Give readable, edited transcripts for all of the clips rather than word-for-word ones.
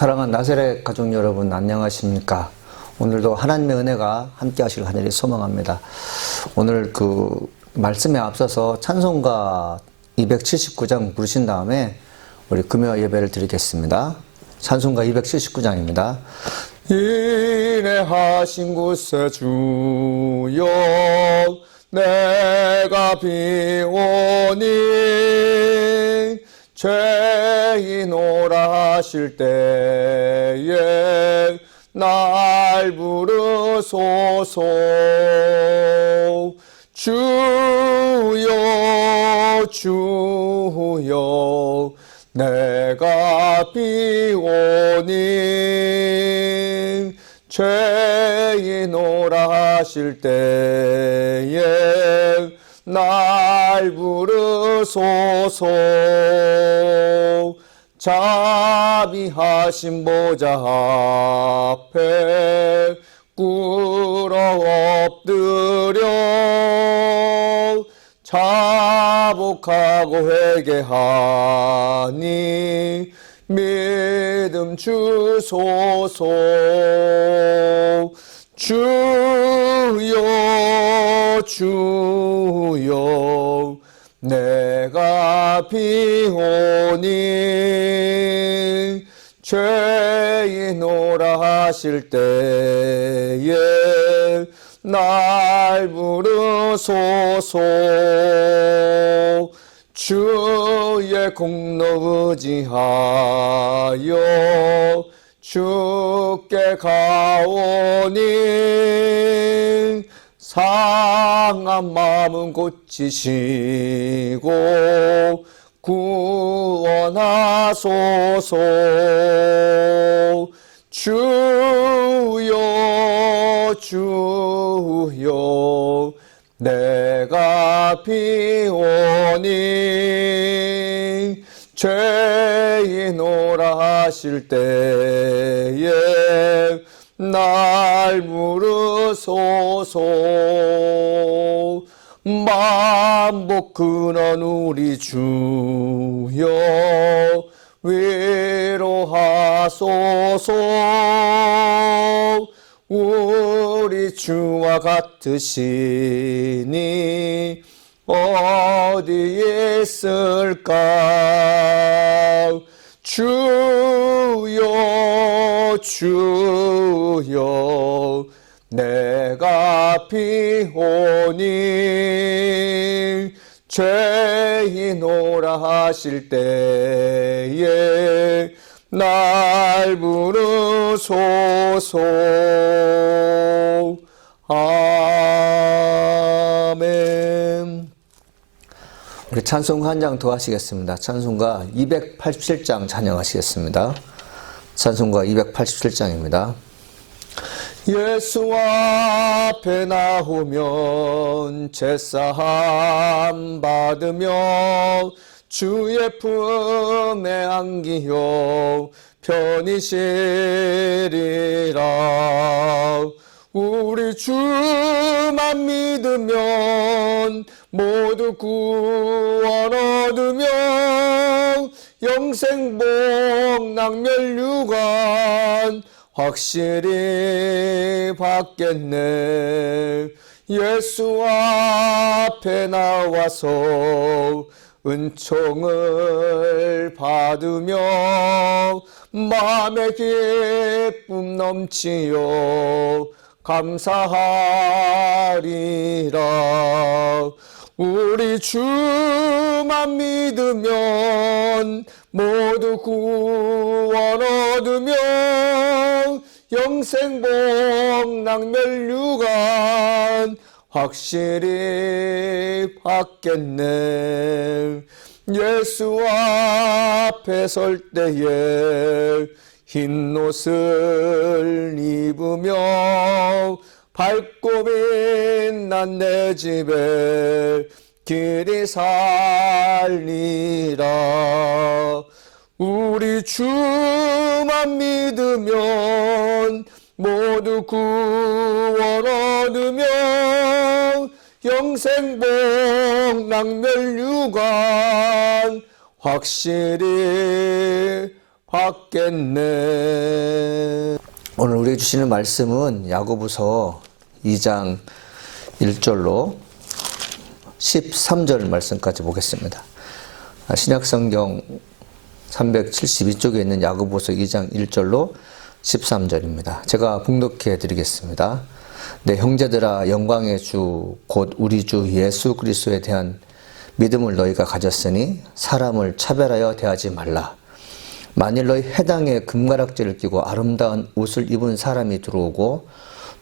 사랑하는 나사렛 가족 여러분, 안녕하십니까? 오늘도 하나님의 은혜가 함께 하시길 간절히 소망합니다. 오늘 말씀에 앞서서 찬송가 279장 부르신 다음에 우리 금요 예배를 드리겠습니다. 찬송가 279장입니다. 인내하신 곳에 주여 내가 비오니 죄인오라 하실 때에 날 부르소서. 주여 주여 내가 비오니 죄인오라 하실 때에 날 부르소서. 자비하신 보좌 앞에 꿇어 엎드려 자복하고 회개하니 믿음 주소서. 주여 주여 내가 비오니 죄인오라 하실 때에 날 부르소서. 주의 공로 의지하여 주께 가오니 상한 마음은 고치시고 구원하소서. 주여 주여 내가 비오니 죄인오라 하실 때에 날 부르소서. 만복근원 우리 주여 위로하소서. 우리 주와 같으시니 어디에 있을까. 주여 주여 내가 비오니 죄인오라 하실 때에 날 부르소서. 아멘. 우리 찬송가 한 장 더 하시겠습니다. 찬송가 287장 찬양하시겠습니다. 찬송가 287장입니다. 예수 앞에 나오면 제사함 받으며 주의 품에 안기어 편히 쉬리라. 우리 주만 믿으면 모두 구원 얻으며 영생복 낙멸유관 확실히 받겠네. 예수 앞에 나와서 은총을 받으며 마음의 기쁨 넘치어 감사하리라. 우리 주만 믿으면 모두 구원 얻으며 영생복 낙멸유관 확실히 받겠네. 예수 앞에 설 때에 흰 옷을 입으며 밝고 빛난 내 집에 길이 살리라. 우리 주만 믿으면 모두 구원 얻으며 영생복 낙멸유관 확실히 받겠네. 오늘 우리에게 주시는 말씀은 야고보서 2장 1절로 13절 말씀까지 보겠습니다. 신약성경 372쪽에 있는 야고보서 2장 1절로 13절입니다. 제가 봉독해 드리겠습니다. 내 형제들아, 영광의 주 곧 우리 주 예수 그리스도에 대한 믿음을 너희가 가졌으니 사람을 차별하여 대하지 말라. 만일 너희 해당에 금가락지를 끼고 아름다운 옷을 입은 사람이 들어오고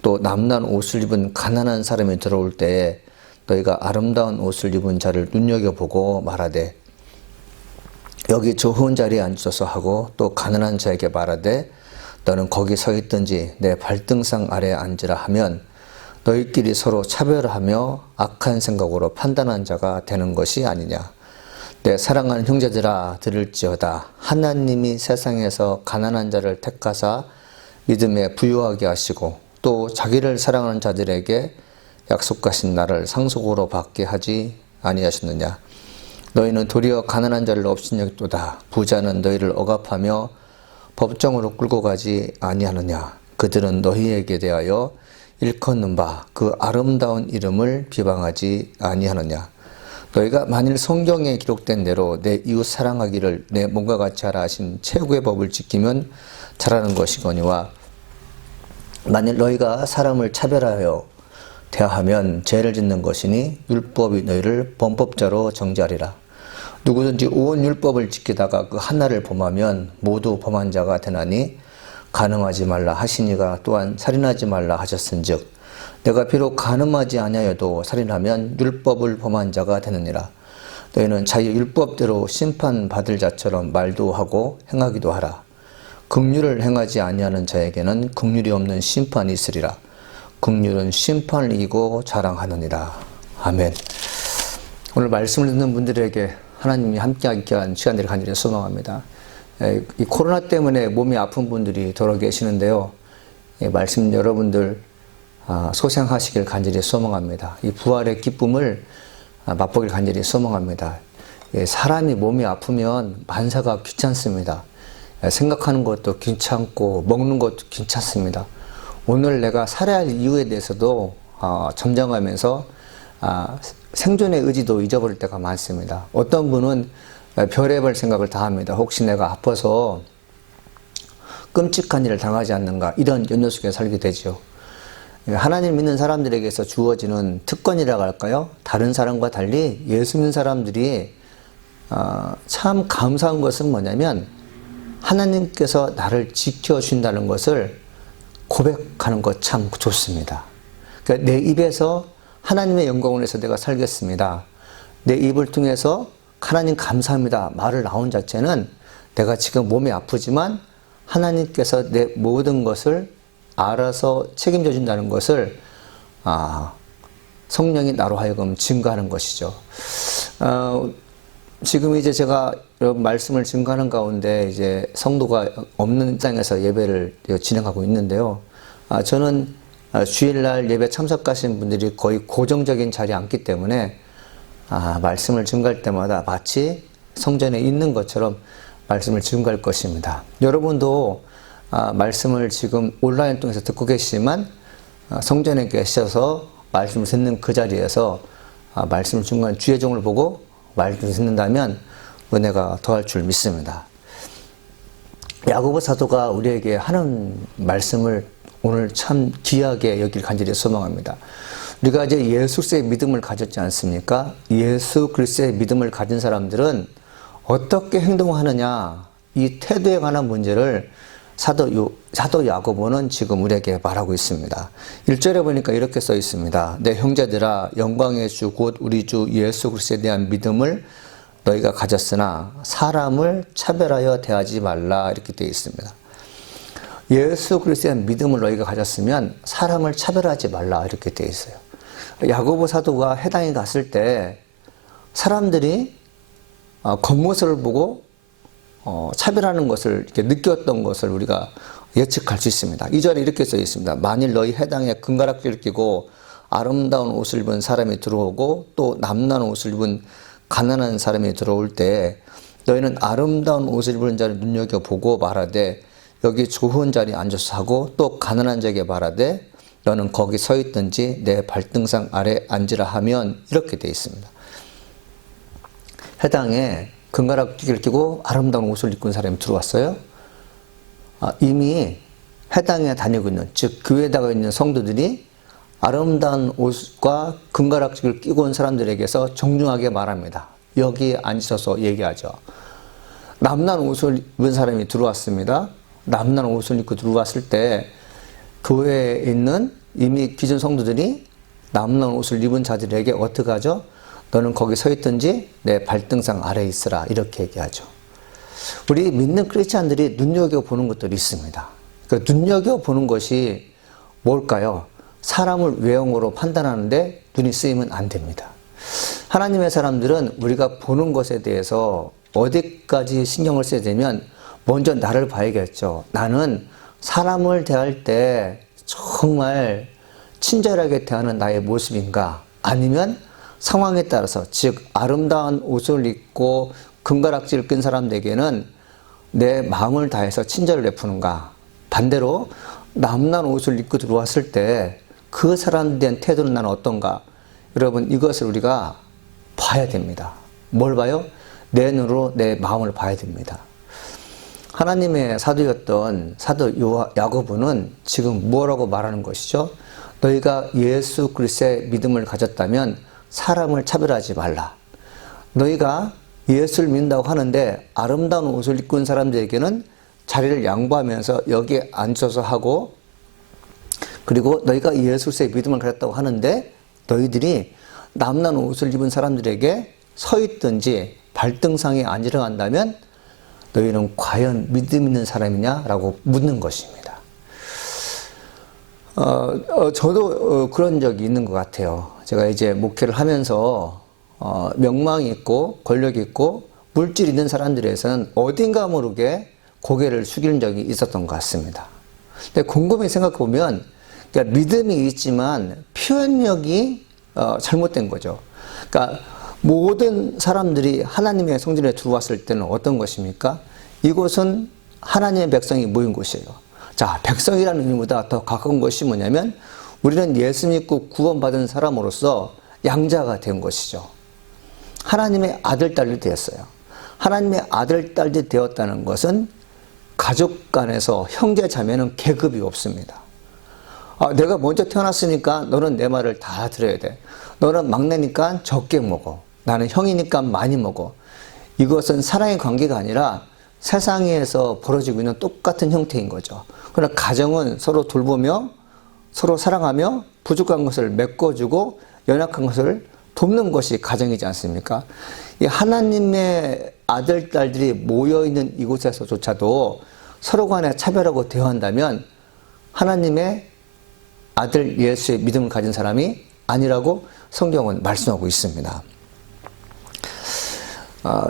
또 남난 옷을 입은 가난한 사람이 들어올 때에 너희가 아름다운 옷을 입은 자를 눈여겨보고 말하되 여기 좋은 자리에 앉아서 하고 또 가난한 자에게 말하되 너는 거기 서 있든지 내 발등상 아래에 앉으라 하면 너희끼리 서로 차별하며 악한 생각으로 판단한 자가 되는 것이 아니냐. 내 사랑하는 형제들아, 들을지어다. 하나님이 세상에서 가난한 자를 택하사 믿음에 부유하게 하시고 또 자기를 사랑하는 자들에게 약속하신 나를 상속으로 받게 하지 아니하셨느냐. 너희는 도리어 가난한 자를 업신여기도다. 부자는 너희를 억압하며 법정으로 끌고 가지 아니하느냐. 그들은 너희에게 대하여 일컫는 바 그 아름다운 이름을 비방하지 아니하느냐. 너희가 만일 성경에 기록된 대로 내 이웃 사랑하기를 내 몸과 같이 하라 하신 최고의 법을 지키면 잘하는 것이거니와 만일 너희가 사람을 차별하여 대하면 죄를 짓는 것이니 율법이 너희를 범법자로 정죄하리라. 누구든지 온 율법을 지키다가 그 하나를 범하면 모두 범한 자가 되나니 간음하지 말라 하시니가 또한 살인하지 말라 하셨은즉 내가 비록 간음하지 아니하여도 살인하면 율법을 범한 자가 되느니라. 너희는 자기 율법대로 심판받을 자처럼 말도 하고 행하기도 하라. 긍휼을 행하지 아니하는 자에게는 긍휼이 없는 심판이 있으리라. 긍휼은 심판을 이기고 자랑하느니라. 아멘. 오늘 말씀을 듣는 분들에게 하나님이 함께하게 한 시간들을 간절히 소망합니다. 이 코로나 때문에 몸이 아픈 분들이 더러 계시는데요. 말씀 여러분들 소생하시길 간절히 소망합니다. 이 부활의 기쁨을 맛보길 간절히 소망합니다. 사람이 몸이 아프면 만사가 귀찮습니다. 생각하는 것도 귀찮고 먹는 것도 귀찮습니다. 오늘 내가 살아야 할 이유에 대해서도 점장하면서 생존의 의지도 잊어버릴 때가 많습니다. 어떤 분은 별의별 생각을 다 합니다. 혹시 내가 아파서 끔찍한 일을 당하지 않는가, 이런 염려 속에 살게 되죠. 하나님 믿는 사람들에게서 주어지는 특권이라고 할까요? 다른 사람과 달리 예수 믿는 사람들이 참 감사한 것은 뭐냐면 하나님께서 나를 지켜주신다는 것을 고백하는 것 참 좋습니다. 그러니까 내 입에서 하나님의 영광을 위해서 내가 살겠습니다. 내 입을 통해서 하나님 감사합니다 말을 나온 자체는 내가 지금 몸이 아프지만 하나님께서 내 모든 것을 알아서 책임져 준다는 것을 성령이 나로 하여금 증거하는 것이죠. 지금 이제 제가 여러분 말씀을 증거하는 가운데 이제 성도가 없는 땅에서 예배를 진행하고 있는데요. 저는 주일날 예배 참석하신 분들이 거의 고정적인 자리에 앉기 때문에 말씀을 증거할 때마다 마치 성전에 있는 것처럼 말씀을 증거할 것입니다. 여러분도 말씀을 지금 온라인 통해서 듣고 계시지만 성전에 계셔서 말씀을 듣는 그 자리에서 말씀을 증거한 주의 종을 보고 말씀을 듣는다면 은혜가 더할 줄 믿습니다. 야고보 사도가 우리에게 하는 말씀을 오늘 참 귀하게 여길 간절히 소망합니다. 우리가 이제 예수 그리스도의 믿음을 가졌지 않습니까? 예수 그리스도의 믿음을 가진 사람들은 어떻게 행동하느냐, 이 태도에 관한 문제를 사도 야고보는 지금 우리에게 말하고 있습니다. 1절에 보니까 이렇게 써 있습니다. 내 형제들아, 영광의 주 곧 우리 주 예수 그리스도에 대한 믿음을 너희가 가졌으나 사람을 차별하여 대하지 말라, 이렇게 되어 있습니다. 예수 그리스도에 대한 믿음을 너희가 가졌으면 사람을 차별하지 말라, 이렇게 되어 있어요. 야고보 사도가 해당에 갔을 때 사람들이 겉모습을 보고 차별하는 것을 이렇게 느꼈던 것을 우리가 예측할 수 있습니다. 2절에 이렇게 써 있습니다. 만일 너희 해당에 금가락지를 끼고 아름다운 옷을 입은 사람이 들어오고 또 남난 옷을 입은 가난한 사람이 들어올 때 너희는 아름다운 옷을 입은 자를 눈여겨보고 말하되 여기 좋은 자리에 앉아서 하고 또 가난한 자에게 말하되 너는 거기 서 있든지 내 발등상 아래 앉으라 하면 이렇게 되어 있습니다. 해당에 금가락지를 끼고 아름다운 옷을 입고 있는 사람이 들어왔어요. 이미 해당에 다니고 있는, 즉 교회에다가 있는 성도들이 아름다운 옷과 금가락지를 끼고 온 사람들에게서 정중하게 말합니다. 여기 앉으셔서 얘기하죠. 남난 옷을 입은 사람이 들어왔습니다. 남난 옷을 입고 들어왔을 때 교회에 있는 이미 기존 성도들이 남난 옷을 입은 자들에게 어떻게 하죠? 너는 거기 서 있든지 내 발등상 아래에 있으라 이렇게 얘기하죠. 우리 믿는 크리스찬들이 눈여겨보는 것들이 있습니다. 그 눈여겨보는 것이 뭘까요? 사람을 외형으로 판단하는데 눈이 쓰이면 안 됩니다. 하나님의 사람들은 우리가 보는 것에 대해서 어디까지 신경을 써야 되면 먼저 나를 봐야겠죠. 나는 사람을 대할 때 정말 친절하게 대하는 나의 모습인가? 아니면 상황에 따라서, 즉 아름다운 옷을 입고 금가락지를 낀 사람들에게는 내 마음을 다해서 친절을 베푸는가? 반대로 남난 옷을 입고 들어왔을 때 그 사람들에 대한 태도는 나는 어떤가? 여러분, 이것을 우리가 봐야 됩니다. 뭘 봐요? 내 눈으로 내 마음을 봐야 됩니다. 하나님의 사도였던 사도 야고보는 지금 뭐라고 말하는 것이죠? 너희가 예수 그리스도의 믿음을 가졌다면 사람을 차별하지 말라. 너희가 예수를 믿는다고 하는데 아름다운 옷을 입고 온 사람들에게는 자리를 양보하면서 여기에 앉아서 하고, 그리고 너희가 예수 그리스도의 믿음을 가졌다고 하는데 너희들이 남난 옷을 입은 사람들에게 서 있든지 발등상에 앉으려 한다면 너희는 과연 믿음 있는 사람이냐라고 묻는 것입니다. 저도 그런 적이 있는 것 같아요. 제가 이제 목회를 하면서 명망이 있고 권력이 있고 물질 있는 사람들에서는 어딘가 모르게 고개를 숙이는 적이 있었던 것 같습니다. 근데 곰곰이 생각해 보면, 그러니까 믿음이 있지만 표현력이 잘못된 거죠. 그러니까 모든 사람들이 하나님의 성전에 들어왔을 때는 어떤 것입니까? 이곳은 하나님의 백성이 모인 곳이에요. 자, 백성이라는 의미보다 더 가까운 것이 뭐냐면 우리는 예수 믿고 구원받은 사람으로서 양자가 된 것이죠. 하나님의 아들, 딸이 되었어요. 하나님의 아들, 딸이 되었다는 것은 가족 간에서 형제 자매는 계급이 없습니다. 내가 먼저 태어났으니까 너는 내 말을 다 들어야 돼. 너는 막내니까 적게 먹어. 나는 형이니까 많이 먹어. 이것은 사랑의 관계가 아니라 세상에서 벌어지고 있는 똑같은 형태인 거죠. 그러나 가정은 서로 돌보며 서로 사랑하며 부족한 것을 메꿔주고 연약한 것을 돕는 것이 가정이지 않습니까? 이 하나님의 아들, 딸들이 모여있는 이곳에서조차도 서로 간에 차별하고 대화한다면 하나님의 아들 예수의 믿음을 가진 사람이 아니라고 성경은 말씀하고 있습니다.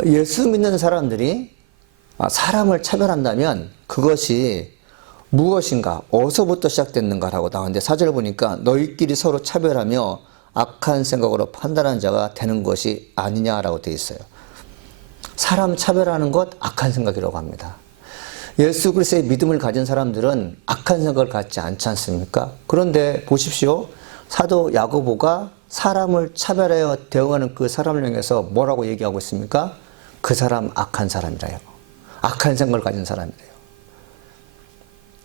예수 믿는 사람들이 사람을 차별한다면 그것이 무엇인가, 어디서부터 시작됐는가라고 나오는데 4절 보니까 너희끼리 서로 차별하며 악한 생각으로 판단하는 자가 되는 것이 아니냐라고 되어 있어요. 사람 차별하는 것 악한 생각이라고 합니다. 예수 그리스도의 믿음을 가진 사람들은 악한 생각을 갖지 않지 않습니까? 그런데 보십시오. 사도 야고보가 사람을 차별하여 대응하는 그 사람을 향해서 뭐라고 얘기하고 있습니까? 그 사람 악한 사람이래요. 악한 생각을 가진 사람이래요.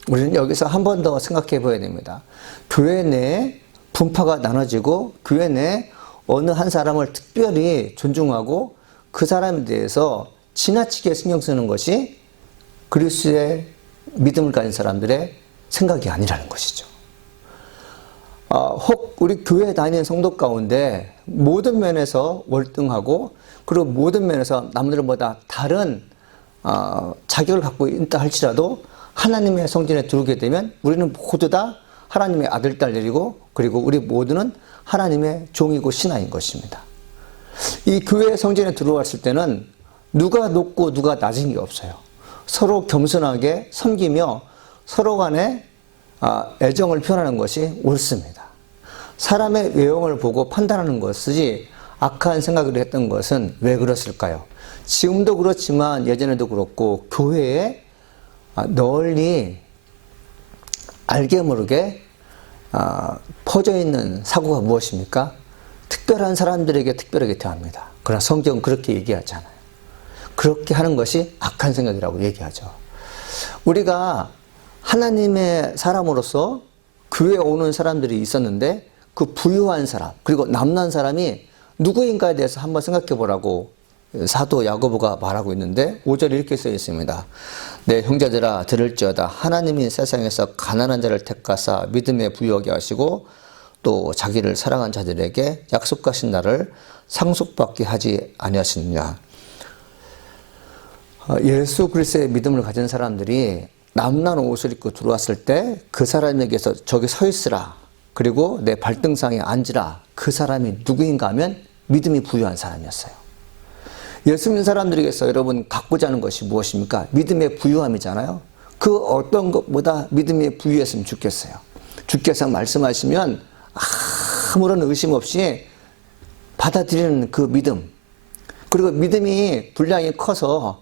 우리는 여기서 한 번 더 생각해 봐야 됩니다. 교회 내에 분파가 나눠지고 교회 내에 어느 한 사람을 특별히 존중하고 그 사람에 대해서 지나치게 신경 쓰는 것이 그리스도의 믿음을 가진 사람들의 생각이 아니라는 것이죠. 혹 우리 교회에 다니는 성도 가운데 모든 면에서 월등하고 그리고 모든 면에서 남들보다 다른 자격을 갖고 있다 할지라도 하나님의 성전에 들어오게 되면 우리는 모두 다 하나님의 아들, 딸들이고 그리고 우리 모두는 하나님의 종이고 신하인 것입니다. 이 교회 성전에 들어왔을 때는 누가 높고 누가 낮은 게 없어요. 서로 겸손하게 섬기며 서로 간에 애정을 표현하는 것이 옳습니다. 사람의 외형을 보고 판단하는 것이지 악한 생각을 했던 것은 왜 그랬을까요? 지금도 그렇지만 예전에도 그렇고 교회에 널리 알게 모르게 퍼져 있는 사고가 무엇입니까? 특별한 사람들에게 특별하게 대합니다. 그러나 성경은 그렇게 얘기하지 않아요. 그렇게 하는 것이 악한 생각이라고 얘기하죠. 우리가 하나님의 사람으로서 교회에 오는 사람들이 있었는데 그 부유한 사람 그리고 남난 사람이 누구인가에 대해서 한번 생각해 보라고 사도 야고보가 말하고 있는데 5절에 이렇게 써 있습니다. 내 형제들아 들을지어다. 하나님이 세상에서 가난한 자를 택하사 믿음에 부유하게 하시고 또 자기를 사랑한 자들에게 약속하신 날을 상속받게 하지 아니하시느냐. 예수 그리스도의 믿음을 가진 사람들이 남난 옷을 입고 들어왔을 때 그 사람에게서 저기 서 있으라. 그리고 내 발등상에 앉으라. 그 사람이 누구인가 하면 믿음이 부유한 사람이었어요. 예수 믿는 사람들에게서 여러분 갖고자 하는 것이 무엇입니까? 믿음의 부유함이잖아요. 그 어떤 것보다 믿음이 부유했으면 좋겠어요. 주께서 말씀하시면 아무런 의심 없이 받아들이는 그 믿음. 그리고 믿음이 분량이 커서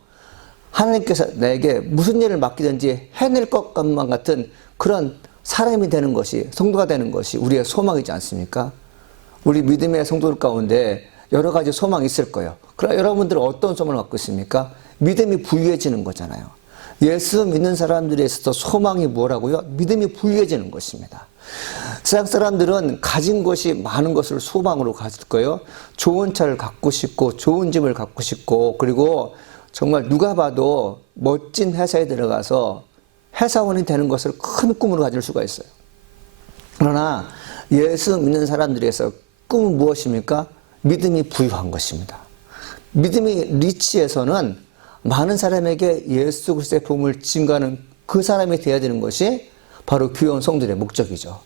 하나님께서 나에게 무슨 일을 맡기든지 해낼 것만 같은 그런 사람이 되는 것이, 성도가 되는 것이 우리의 소망이지 않습니까? 우리 믿음의 성도들 가운데 여러 가지 소망이 있을 거예요. 그러나 여러분들은 어떤 소망을 갖고 있습니까? 믿음이 부유해지는 거잖아요. 예수 믿는 사람들에 있어서 소망이 뭐라고요? 믿음이 부유해지는 것입니다. 세상 사람들은 가진 것이 많은 것을 소망으로 가질 거예요. 좋은 차를 갖고 싶고 좋은 집을 갖고 싶고 그리고 정말 누가 봐도 멋진 회사에 들어가서 회사원이 되는 것을 큰 꿈으로 가질 수가 있어요. 그러나 예수 믿는 사람들에서 꿈은 무엇입니까? 믿음이 부유한 것입니다. 믿음이 리치에서는 많은 사람에게 예수 그리스도의 복음을 증거하는 그 사람이 되어야 되는 것이 바로 교회 온 성도들의 목적이죠.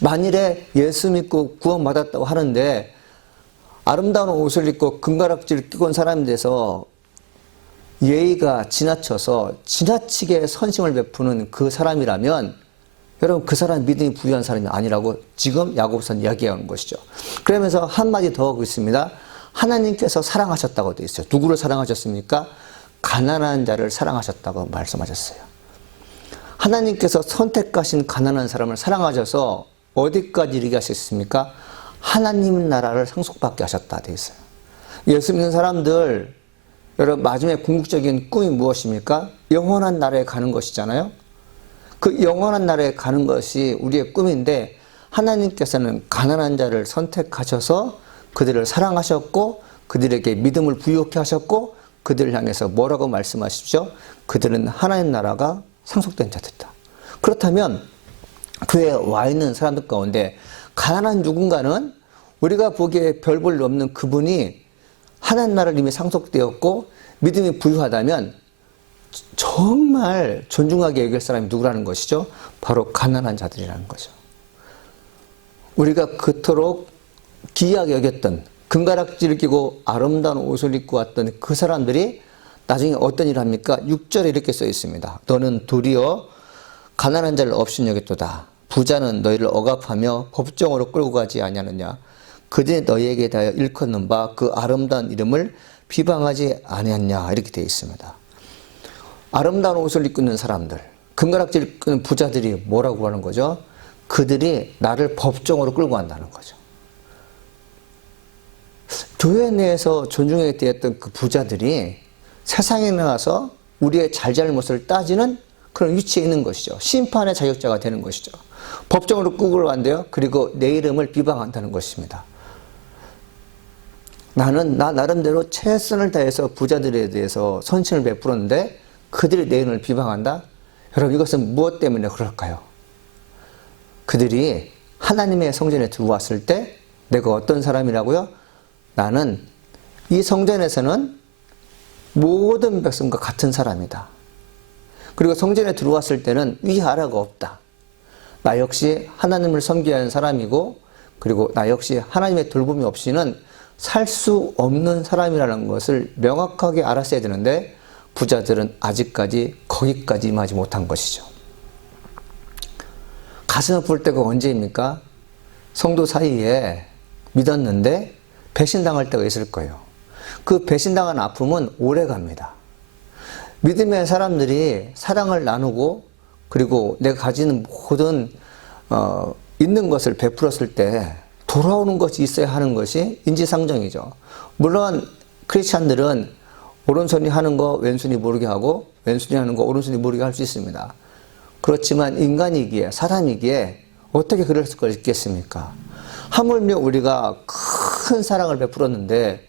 만일에 예수 믿고 구원받았다고 하는데 아름다운 옷을 입고 금가락지를 끼고 온 사람이 돼서 예의가 지나쳐서 지나치게 선심을 베푸는 그 사람이라면 여러분 그 사람 믿음이 부유한 사람이 아니라고 지금 야고보서는 이야기하는 것이죠. 그러면서 한마디 더 하고 있습니다. 하나님께서 사랑하셨다고 되어 있어요. 누구를 사랑하셨습니까? 가난한 자를 사랑하셨다고 말씀하셨어요. 하나님께서 선택하신 가난한 사람을 사랑하셔서 어디까지 이르게 하셨습니까? 하나님 나라를 상속받게 하셨다 되어 있어요. 예수 믿는 사람들 여러분 마지막에 궁극적인 꿈이 무엇입니까? 영원한 나라에 가는 것이잖아요. 그 영원한 나라에 가는 것이 우리의 꿈인데 하나님께서는 가난한 자를 선택하셔서 그들을 사랑하셨고 그들에게 믿음을 부유케 하셨고 그들을 향해서 뭐라고 말씀하십시오? 그들은 하나님 나라가 상속된 자들이다. 그렇다면 교회에 와 있는 사람들 가운데 가난한 누군가는 우리가 보기에 별 볼 일 없는 그분이 하나님 나라를 이미 상속되었고 믿음이 부유하다면 정말 존중하게 여길 사람이 누구라는 것이죠? 바로 가난한 자들이라는 거죠. 우리가 그토록 기이하게 여겼던 금가락지를 끼고 아름다운 옷을 입고 왔던 그 사람들이 나중에 어떤 일을 합니까? 6절에 이렇게 써 있습니다. 너는 도리어 가난한 자를 없인 여겼도다. 부자는 너희를 억압하며 법정으로 끌고 가지 아니하느냐. 그들이 너희에게 대하여 일컫는 바 그 아름다운 이름을 비방하지 아니하냐. 이렇게 되어 있습니다. 아름다운 옷을 입고 있는 사람들, 금가락지를 입고 있는 부자들이 뭐라고 하는 거죠? 그들이 나를 법정으로 끌고 간다는 거죠. 교회 내에서 존중하게 되었던 그 부자들이 세상에 나와서 우리의 잘잘못을 따지는 그런 위치에 있는 것이죠. 심판의 자격자가 되는 것이죠. 법정으로 끌고 간대요. 그리고 내 이름을 비방한다는 것입니다. 나는 나 나름대로 최선을 다해서 부자들에 대해서 선신을 베풀었는데 그들이 내 이름을 비방한다? 여러분 이것은 무엇 때문에 그럴까요? 그들이 하나님의 성전에 들어왔을 때 내가 어떤 사람이라고요? 나는 이 성전에서는 모든 백성과 같은 사람이다. 그리고 성전에 들어왔을 때는 위아래가 없다. 나 역시 하나님을 섬겨야 하는 사람이고 그리고 나 역시 하나님의 돌봄이 없이는 살 수 없는 사람이라는 것을 명확하게 알았어야 되는데 부자들은 아직까지 거기까지 임하지 못한 것이죠. 가슴 아플 때가 언제입니까? 성도 사이에 믿었는데 배신당할 때가 있을 거예요. 그 배신당한 아픔은 오래 갑니다. 믿음의 사람들이 사랑을 나누고 그리고 내가 가지는 모든 있는 것을 베풀었을 때 돌아오는 것이 있어야 하는 것이 인지상정이죠. 물론 크리스찬들은 오른손이 하는 거 왼손이 모르게 하고 왼손이 하는 거 오른손이 모르게 할 수 있습니다. 그렇지만 인간이기에 사람이기에 어떻게 그럴 수가 있겠습니까? 하물며 우리가 큰 사랑을 베풀었는데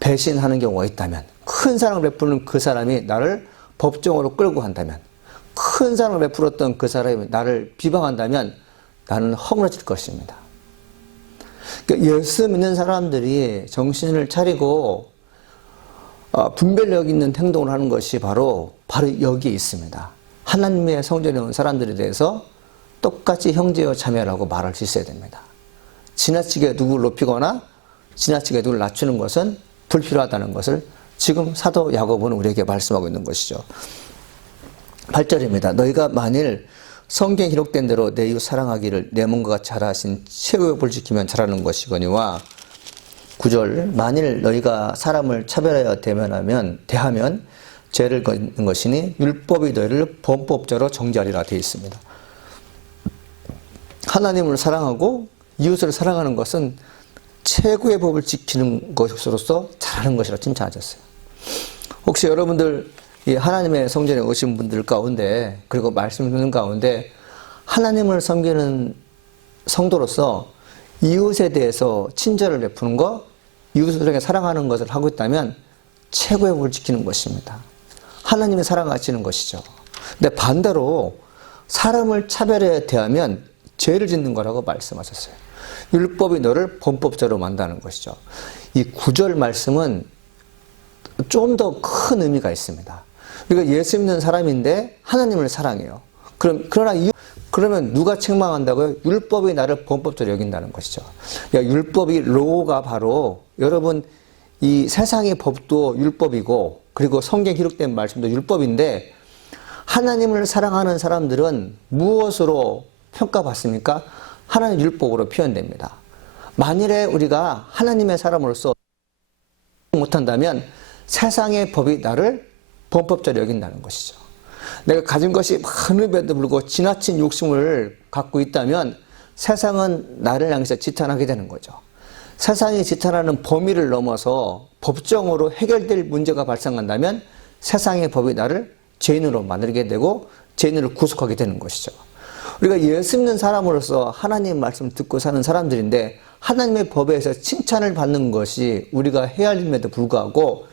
배신하는 경우가 있다면, 큰 사랑을 베푸는 그 사람이 나를 법정으로 끌고 간다면, 큰 사랑을 베풀었던 그 사람이 나를 비방한다면 나는 허물어질 것입니다. 그러니까 예수 믿는 사람들이 정신을 차리고 분별력 있는 행동을 하는 것이 바로 여기에 있습니다. 하나님의 성전에 온 사람들에 대해서 똑같이 형제여 자매라고 말할 수 있어야 됩니다. 지나치게 누구를 높이거나 지나치게 누구를 낮추는 것은 불필요하다는 것을 지금 사도 야고보는 우리에게 말씀하고 있는 것이죠. 8절입니다. 너희가 만일 성경에 기록된 대로 내 이웃 사랑하기를 내 몸과 같이 하라 하신 최후의 법을 지키면 잘하는 것이거니와 9절 만일 너희가 사람을 차별하여 대하면 죄를 걷는 것이니 율법이 너희를 범법자로 정죄하리라 되어 있습니다. 하나님을 사랑하고 이웃을 사랑하는 것은 최고의 법을 지키는 것으로서 잘하는 것이라 칭찬하셨어요. 혹시 여러분들 이 하나님의 성전에 오신 분들 가운데 그리고 말씀 듣는 가운데 하나님을 섬기는 성도로서 이웃에 대해서 친절을 베푸는 것, 이웃을 사랑하는 것을 하고 있다면 최고의 법을 지키는 것입니다. 하나님의 사랑하시는 것이죠. 근데 반대로 사람을 차별해 대하면 죄를 짓는 거라고 말씀하셨어요. 율법이 너를 범법자로 만드는 것이죠. 이 9절 말씀은 좀 더 큰 의미가 있습니다. 우리가 예수 믿는 사람인데 하나님을 사랑해요. 그러면 누가 책망한다고요? 율법이 나를 범법자로 여긴다는 것이죠. 율법이 로가 바로 여러분 이 세상의 법도 율법이고 그리고 성경에 기록된 말씀도 율법인데 하나님을 사랑하는 사람들은 무엇으로 평가받습니까? 하나님 율법으로 표현됩니다. 만일에 우리가 하나님의 사람으로서 못한다면 세상의 법이 나를 범법자로 여긴다는 것이죠. 내가 가진 것이 많음에도 불구하고 지나친 욕심을 갖고 있다면 세상은 나를 향해서 지탄하게 되는 거죠. 세상이 지탄하는 범위를 넘어서 법정으로 해결될 문제가 발생한다면 세상의 법이 나를 죄인으로 만들게 되고 죄인으로 구속하게 되는 것이죠. 우리가 예수 믿는 사람으로서 하나님의 말씀을 듣고 사는 사람들인데 하나님의 법에서 칭찬을 받는 것이 우리가 해야 할 일임에도 불구하고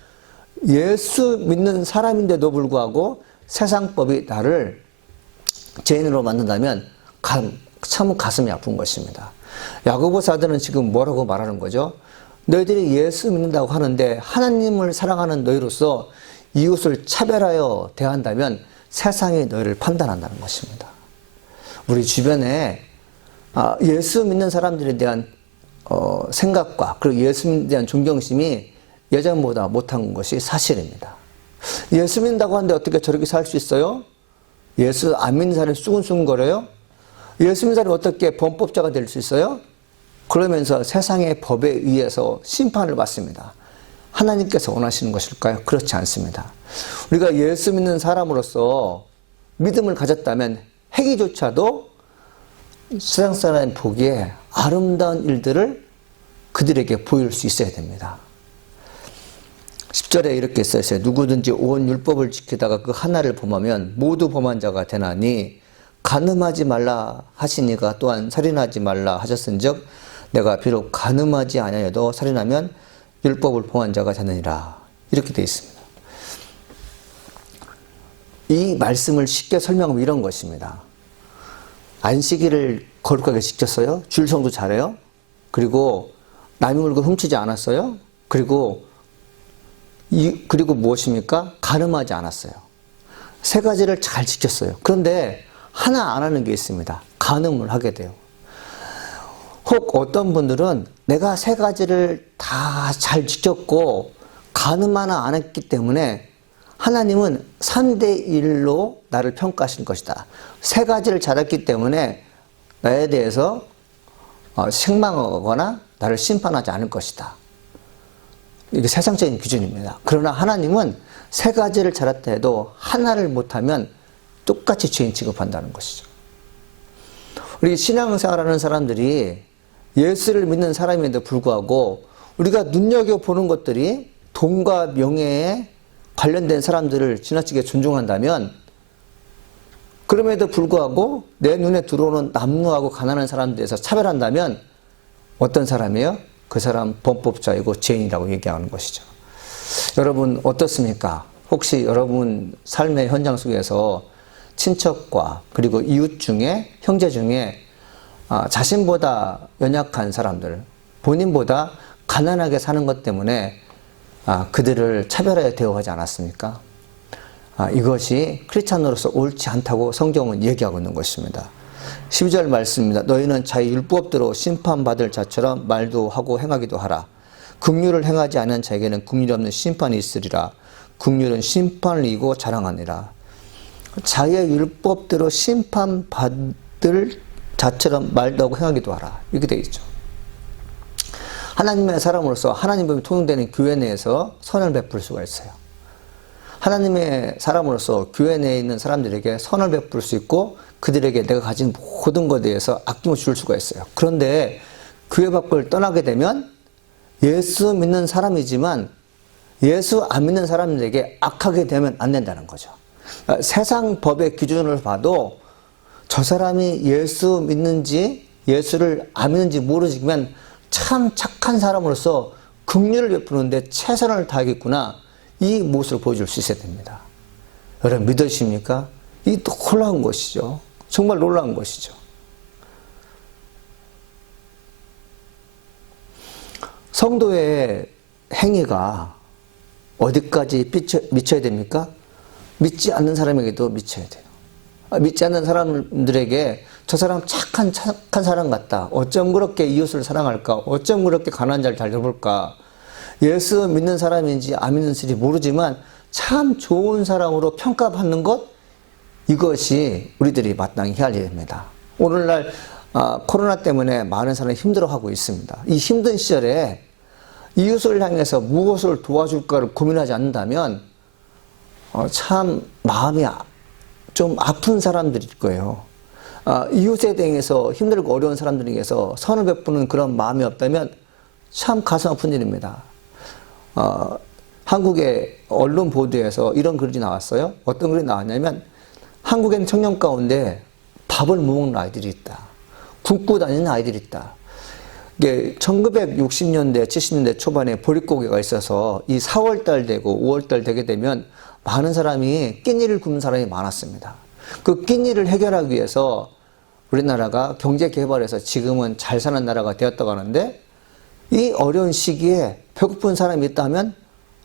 예수 믿는 사람인데도 불구하고 세상법이 나를 죄인으로 만든다면 참 가슴이 아픈 것입니다. 야고보 사도는 지금 뭐라고 말하는 거죠? 너희들이 예수 믿는다고 하는데 하나님을 사랑하는 너희로서 이웃을 차별하여 대한다면 세상이 너희를 판단한다는 것입니다. 우리 주변에 예수 믿는 사람들에 대한 생각과 그리고 예수님에 대한 존경심이 예전보다 못한 것이 사실입니다. 예수 믿는다고 하는데 어떻게 저렇게 살 수 있어요? 예수 안 믿는 사람이 수근수근거려요? 예수 믿는 사람이 어떻게 범법자가 될 수 있어요? 그러면서 세상의 법에 의해서 심판을 받습니다. 하나님께서 원하시는 것일까요? 그렇지 않습니다. 우리가 예수 믿는 사람으로서 믿음을 가졌다면 행위조차도 세상 사람 보기에 아름다운 일들을 그들에게 보일 수 있어야 됩니다. 10절에 이렇게 써있어요. 누구든지 온 율법을 지키다가 그 하나를 범하면 모두 범한 자가 되나니 간음하지 말라 하시니가 또한 살인하지 말라 하셨은즉 내가 비록 간음하지 아니하여도 살인하면 율법을 범한 자가 되느니라. 이렇게 되어 있습니다. 이 말씀을 쉽게 설명하면 이런 것입니다. 안식일을 거룩하게 지켰어요. 줄성도 잘해요. 그리고 남의 물건 훔치지 않았어요. 그리고 무엇입니까? 간음하지 않았어요. 세 가지를 잘 지켰어요. 그런데 하나 안 하는 게 있습니다. 간음을 하게 돼요. 혹 어떤 분들은 내가 세 가지를 다 잘 지켰고 간음 하나 안 했기 때문에 하나님은 3대1로 나를 평가하실 것이다. 세 가지를 잘했기 때문에 나에 대해서 책망하거나 나를 심판하지 않을 것이다. 이게 세상적인 기준입니다. 그러나 하나님은 세 가지를 잘했다 해도 하나를 못하면 똑같이 죄인 취급한다는 것이죠. 우리 신앙생활하는 사람들이 예수를 믿는 사람임에도 불구하고 우리가 눈여겨보는 것들이 돈과 명예에 관련된 사람들을 지나치게 존중한다면, 그럼에도 불구하고 내 눈에 들어오는 남루하고 가난한 사람들에서 차별한다면 어떤 사람이에요? 그 사람 범법자이고 죄인이라고 얘기하는 것이죠. 여러분 어떻습니까? 혹시 여러분 삶의 현장 속에서 친척과 그리고 이웃 중에, 형제 중에 자신보다 연약한 사람들, 본인보다 가난하게 사는 것 때문에 그들을 차별하여 대우하지 않았습니까? 이것이 크리스찬으로서 옳지 않다고 성경은 얘기하고 있는 것입니다. 12절 말씀입니다. 너희는 자기 율법대로 심판받을 자처럼 말도 하고 행하기도 하라. 긍휼을 행하지 않은 자에게는 긍휼이 없는 심판이 있으리라. 긍휼은 심판을 이기고 자랑하니라. 자기의 율법대로 심판받을 자처럼 말도 하고 행하기도 하라. 이렇게 되어 있죠. 하나님의 사람으로서 하나님의 통용되는 교회 내에서 선을 베풀 수가 있어요. 하나님의 사람으로서 교회 내에 있는 사람들에게 선을 베풀 수 있고 그들에게 내가 가진 모든 것에 대해서 아낌없이 줄 수가 있어요. 그런데 교회 밖을 떠나게 되면 예수 믿는 사람이지만 예수 안 믿는 사람들에게 악하게 되면 안 된다는 거죠. 세상 법의 기준을 봐도 저 사람이 예수 믿는지 예수를 안 믿는지 모르지만 참 착한 사람으로서 긍휼을 베푸는데 최선을 다하겠구나, 이 모습을 보여줄 수 있어야 됩니다. 여러분 믿으십니까? 이 놀라운 것이죠. 정말 놀라운 것이죠. 성도의 행위가 어디까지 미쳐야 됩니까? 믿지 않는 사람에게도 미쳐야 돼요. 믿지 않는 사람들에게 저 사람 착한 사람 같다, 어쩜 그렇게 이웃을 사랑할까, 어쩜 그렇게 가난한 자를 잘 돌볼까, 예수 믿는 사람인지 안 믿는지 모르지만 참 좋은 사람으로 평가받는 것, 이것이 우리들이 마땅히 해야 할 일입니다. 오늘날 코로나 때문에 많은 사람이 힘들어하고 있습니다. 이 힘든 시절에 이웃을 향해서 무엇을 도와줄까를 고민하지 않는다면 참 마음이 좀 아픈 사람들일 거예요. 이웃에 대해서 힘들고 어려운 사람들에게서 선을 베푸는 그런 마음이 없다면 참 가슴 아픈 일입니다. 한국의 언론 보도에서 이런 글이 나왔어요. 어떤 글이 나왔냐면, 한국엔 청년 가운데 밥을 못 먹는 아이들이 있다. 굶고 다니는 아이들이 있다. 이게 1960년대, 70년대 초반에 보릿고개가 있어서 이 4월달 되고 5월달 되게 되면 많은 사람이 끼니를 굶는 사람이 많았습니다. 그 끼니를 해결하기 위해서 우리나라가 경제 개발해서 지금은 잘 사는 나라가 되었다고 하는데, 이 어려운 시기에 배고픈 사람이 있다면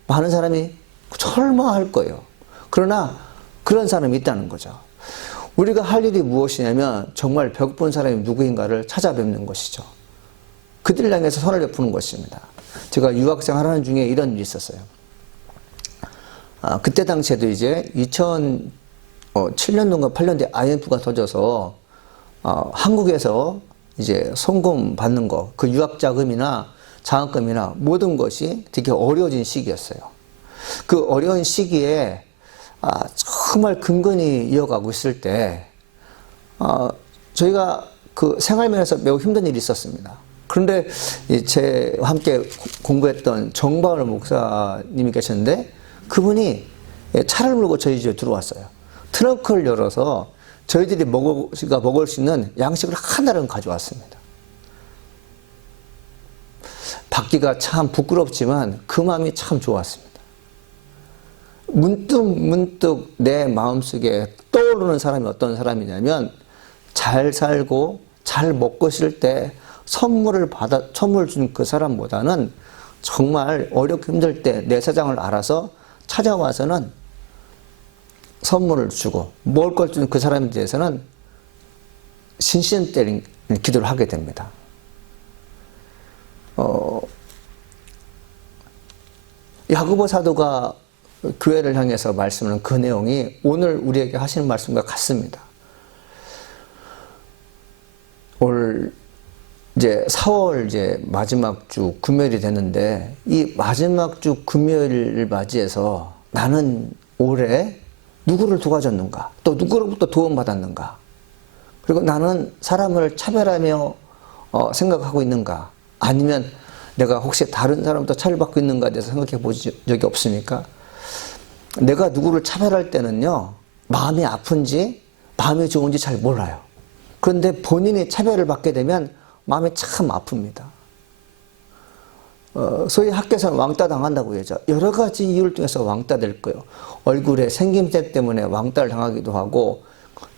많은 사람이 절망할 거예요. 그러나 그런 사람이 있다는 거죠. 우리가 할 일이 무엇이냐면 정말 배고픈 사람이 누구인가를 찾아뵙는 것이죠. 그들을 향해서 선을 베푸는 것입니다. 제가 유학생 하는 중에 이런 일이 있었어요. 그때 당시에도 이제 2007년도인가 8년도에 IMF가 터져서 한국에서 이제 송금 받는 거, 그 유학 자금이나 장학금이나 모든 것이 되게 어려워진 시기였어요. 그 어려운 시기에 정말 근근히 이어가고 있을 때 저희가 그 생활면에서 매우 힘든 일이 있었습니다. 그런데 제와 함께 공부했던 정바울 목사님이 계셨는데, 그분이 차를 몰고 저희 집에 들어왔어요. 트렁크를 열어서 저희들이 먹을 수 있는 양식을 하나를 가져왔습니다. 받기가 참 부끄럽지만 그 마음이 참 좋았습니다. 문득 내 마음속에 떠오르는 사람이 어떤 사람이냐면, 잘 살고 잘 먹고 있을 때 선물 준 그 사람보다는 정말 어렵고 힘들 때 내 사정을 알아서 찾아와서는 선물을 주고 먹을 걸 준 그 사람에 대해서는 신신 때린 기도를 하게 됩니다. 야고보 사도가 교회를 향해서 말씀하는 그 내용이 오늘 우리에게 하시는 말씀과 같습니다. 올 이제 4월 이제 마지막 주 금요일이 됐는데, 이 마지막 주 금요일을 맞이해서 나는 올해 누구를 도와줬는가, 또 누구로부터 도움받았는가, 그리고 나는 사람을 차별하며 생각하고 있는가, 아니면 내가 혹시 다른 사람부터 차별받고 있는가에 대해서 생각해 보신 적이 없습니까? 내가 누구를 차별할 때는요, 마음이 아픈지 마음이 좋은지 잘 몰라요. 그런데 본인이 차별을 받게 되면 마음이 참 아픕니다. 소위 학교에서는 왕따 당한다고 하죠. 여러 가지 이유를 통해서 왕따 될 거예요. 얼굴에 생김새 때문에 왕따를 당하기도 하고,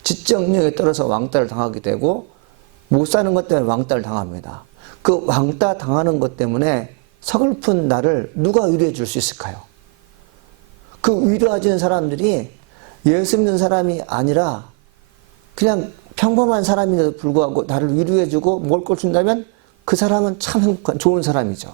지적력에 따라서 왕따를 당하게 되고, 못 사는 것 때문에 왕따를 당합니다. 그 왕따 당하는 것 때문에 서글픈 나를 누가 위로해 줄 수 있을까요? 그 위로해주는 사람들이 예수 믿는 사람이 아니라 그냥 평범한 사람인데도 불구하고 나를 위로해주고 먹을 걸 준다면 그 사람은 참 행복한 좋은 사람이죠.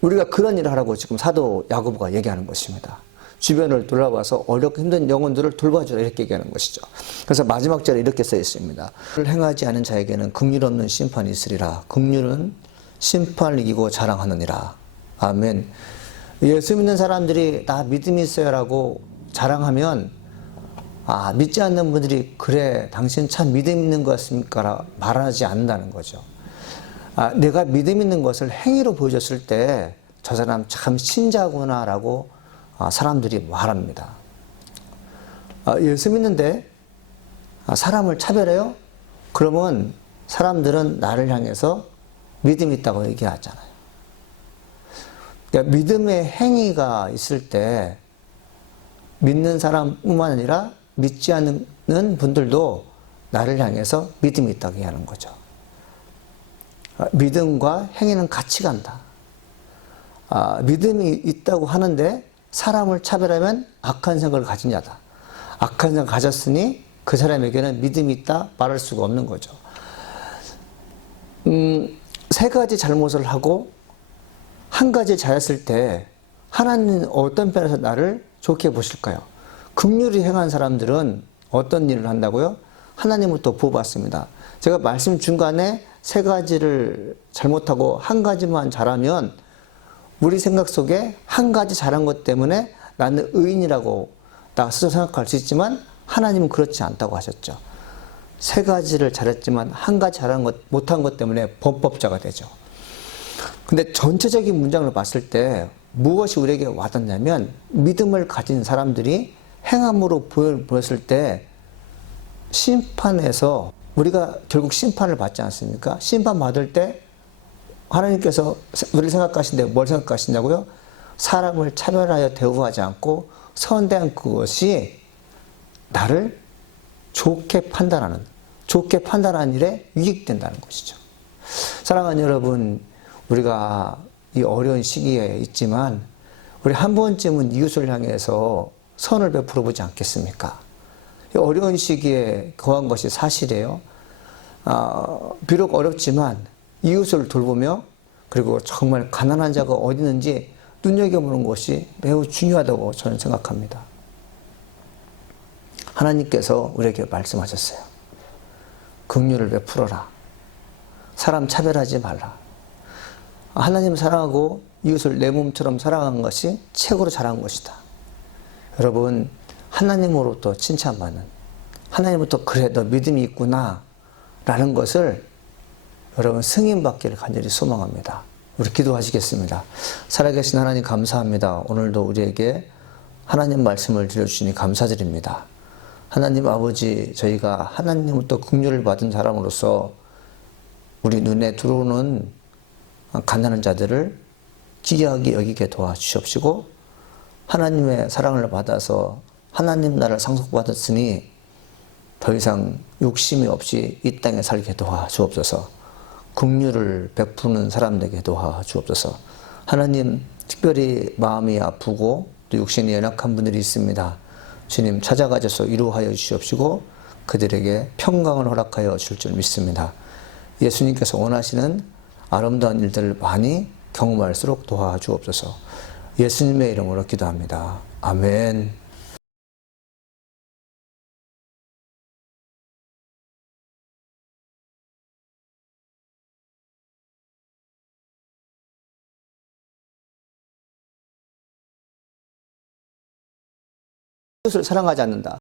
우리가 그런 일을 하라고 지금 사도 야고보가 얘기하는 것입니다. 주변을 돌아봐서 어렵고 힘든 영혼들을 돌봐주라, 이렇게 얘기하는 것이죠. 그래서 마지막 절에 이렇게 써 있습니다. 행하지 않은 자에게는 긍휼 없는 심판이 있으리라. 긍휼은 심판을 이기고 자랑하느니라. 아멘. 예수 믿는 사람들이 나 믿음이 있어요라고 자랑하면, 믿지 않는 분들이 그래 당신 참 믿음 있는 것 같습니까? 말하지 않는다는 거죠. 내가 믿음 있는 것을 행위로 보여줬을 때 저 사람 참 신자구나 라고 사람들이 말합니다. 예수 믿는데 사람을 차별해요? 그러면 사람들은 나를 향해서 믿음이 있다고 얘기하잖아요. 그러니까 믿음의 행위가 있을 때 믿는 사람뿐만 아니라 믿지 않는 분들도 나를 향해서 믿음이 있다고 얘기하는 거죠. 믿음과 행위는 같이 간다. 믿음이 있다고 하는데 사람을 차별하면 악한 생각을 가진 자다. 악한 생각을 가졌으니 그 사람에게는 믿음이 있다 말할 수가 없는 거죠. 세 가지 잘못을 하고 한 가지 잘했을 때 하나님은 어떤 편에서 나를 좋게 보실까요? 긍휼히 행한 사람들은 어떤 일을 한다고요? 하나님으로부터 보호받습니다. 제가 말씀 중간에 세 가지를 잘못하고 한 가지만 잘하면 우리 생각 속에 한 가지 잘한 것 때문에 나는 의인이라고 나 스스로 생각할 수 있지만 하나님은 그렇지 않다고 하셨죠. 세 가지를 잘했지만 한 가지 못한 것 때문에 범법자가 되죠. 근데 전체적인 문장을 봤을 때 무엇이 우리에게 와닿냐면, 믿음을 가진 사람들이 행함으로 보였을 때 심판에서 우리가 결국 심판을 받지 않습니까? 심판 받을 때 하나님께서 우리를 생각하시는데 뭘 생각하시냐고요? 사람을 차별하여 대우하지 않고 선대한 그것이 나를 좋게 판단하는 일에 유익된다는 것이죠. 사랑하는 여러분, 우리가 이 어려운 시기에 있지만 우리 한 번쯤은 이웃을 향해서 선을 베풀어 보지 않겠습니까? 이 어려운 시기에 거한 것이 사실이에요. 비록 어렵지만 이웃을 돌보며, 그리고 정말 가난한 자가 어디 있는지 눈여겨보는 것이 매우 중요하다고 저는 생각합니다. 하나님께서 우리에게 말씀하셨어요. 긍휼을 베풀어라. 사람 차별하지 말라. 하나님 사랑하고 이웃을 내 몸처럼 사랑한 것이 최고로 잘한 것이다. 여러분, 하나님으로부터 칭찬받는, 하나님으로부터 그래 너 믿음이 있구나 라는 것을 여러분 승인받기를 간절히 소망합니다. 우리 기도하시겠습니다. 살아계신 하나님 감사합니다. 오늘도 우리에게 하나님 말씀을 들려주시니 감사드립니다. 하나님 아버지, 저희가 하나님으로부터 긍휼을 받은 사람으로서 우리 눈에 들어오는 가난한 자들을 귀하게 여기게 도와주시옵시고, 하나님의 사랑을 받아서 하나님 나라를 상속받았으니 더 이상 욕심이 없이 이 땅에 살게 도와주옵소서. 긍휼을 베푸는 사람 되게 도와주옵소서. 하나님, 특별히 마음이 아프고 또 육신이 연약한 분들이 있습니다. 주님 찾아가셔서 위로하여 주시옵시고 그들에게 평강을 허락하여 줄 줄 믿습니다. 예수님께서 원하시는 아름다운 일들을 많이 경험할수록 도와주옵소서. 예수님의 이름으로 기도합니다. 아멘. 이웃을 사랑하지 않는다.